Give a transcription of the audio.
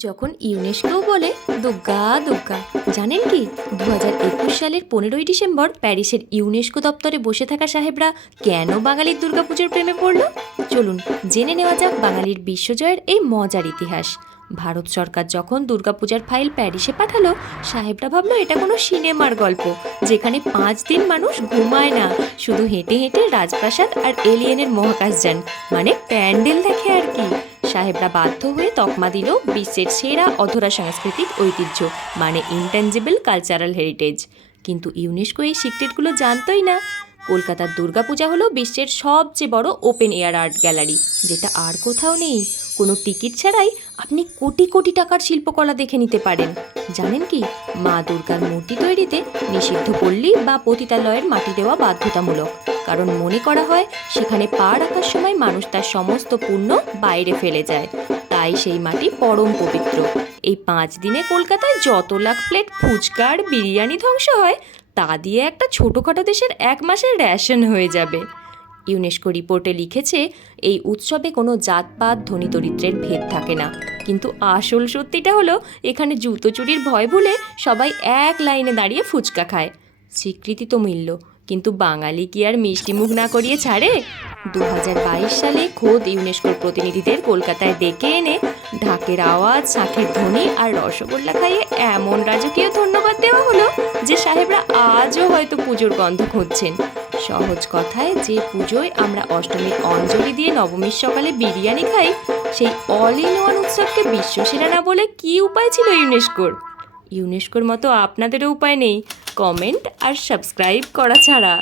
যখন ইউনেস্কো বলে দুগ্গা দুগ্গা। জানেন কি 2021 সালের 15ই ডিসেম্বর প্যারিসের ইউনেস্কো দপ্তরে বসে থাকা সাহেবরা কেন বাঙালির দুর্গাপুজোর প্রেমে পড়ল? চলুন জেনে নেওয়া যাক বাঙালির বিশ্বজয়ের এই মজার ইতিহাস। ভারত সরকার যখন দুর্গাপূজার ফাইল প্যারিসে পাঠালো, সাহেবরা ভাবলো এটা কোনো সিনেমার গল্প, যেখানে 5 দিন মানুষ ঘুমায় না, শুধু হেঁটে হেঁটে রাজপ্রাসাদ আর এলিয়েনের মহাকাশযান মানে প্যান্ডেল দেখে আর কি। সাহেবরা বাধ্য হয়ে তকমা দিল বিশ্বের সেরা অধরা সাংস্কৃতিক ঐতিহ্য মানে ইনট্যাঞ্জিবল কালচারাল হেরিটেজ। কিন্তু ইউনেস্কো এই সিক্রেটগুলো জানতই না। কলকাতার দুর্গাপূজা হলো বিশ্বের সবচেয়ে বড় ওপেন এয়ার আর্ট গ্যালারি, যেটা আর কোথাও নেই। কোনো টিকিট ছাড়াই আপনি কোটি কোটি টাকার শিল্পকলা দেখে নিতে পারেন। জানেন কি, মা দুর্গার মূর্তি তৈরিতে নিষিদ্ধ পল্লী বা পতিতালয়ের মাটি দেওয়া বাধ্যতামূলক, কারণ মনে করা হয় সেখানে পা রাখার সময় মানুষ তার সমস্ত পুণ্য বাইরে ফেলে যায়, তাই সেই মাটি পরম পবিত্র। এই 5 দিনে কলকাতায় যত লাখ প্লেট ফুচকা আর বিরিয়ানি ধ্বংস হয়, তা দিয়ে একটা ছোটোখাটো দেশের 1 মাসের রেশন হয়ে যাবে। ইউনেস্কো রিপোর্টে লিখেছে এই উৎসবে কোনো জাতপাত ধনী দরিদ্রের ভেদ থাকে না, কিন্তু আসল সত্যিটা হলো এখানে জুতো চুরির ভয় ভুলে সবাই এক লাইনে দাঁড়িয়ে ফুচকা খায়। স্বীকৃতি তো মিলল, কিন্তু বাঙালি কি আর মিষ্টি মুখ না করিয়ে ছাড়ে? 2022 সালে খোদ ইউনেস্কোর প্রতিনিধিদের কলকাতায় ডেকে এনে ঢাকের আওয়াজ, শাঁখের ধ্বনি আর রসগোল্লা খাইয়ে এমন রাজকীয় ধন্যবাদ দেওয়া হলো যে সাহেবরা আজও হয়তো পুজোর গন্ধ খুঁজছেন। সহজ কথায়, যে পুজোয় আমরা অষ্টমীর অঞ্জলি দিয়ে নবমীর সকালে বিরিয়ানি খাই, সেই অল ইন ওয়ান উৎসবকে বিশ্বসেরা না বলে কী উপায় ছিল ইউনেস্কোর? ইউনেস্কোর মতো আপনাদেরও উপায় নেই কমেন্ট আর সাবস্ক্রাইব করা ছাড়া।